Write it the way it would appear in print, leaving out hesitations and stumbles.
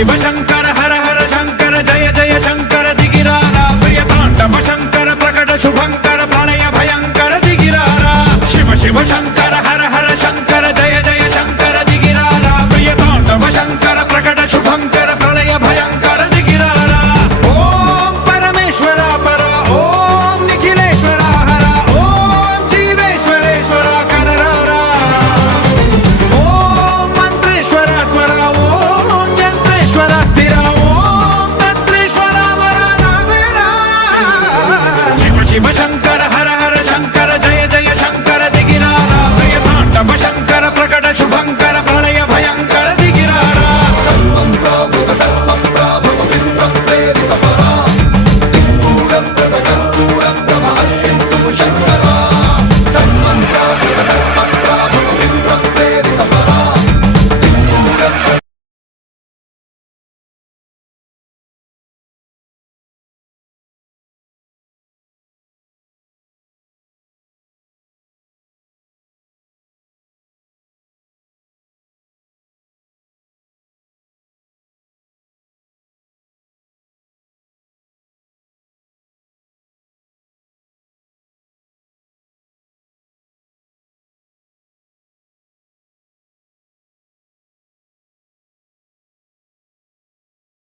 शिव शंकर हर हर शंकर जय जय शंकर दिगिरारा प्रिय तांडव शंकर प्रकट शुभंकर प्रलय भयंकर दिगिरारा शिव शिव शंकर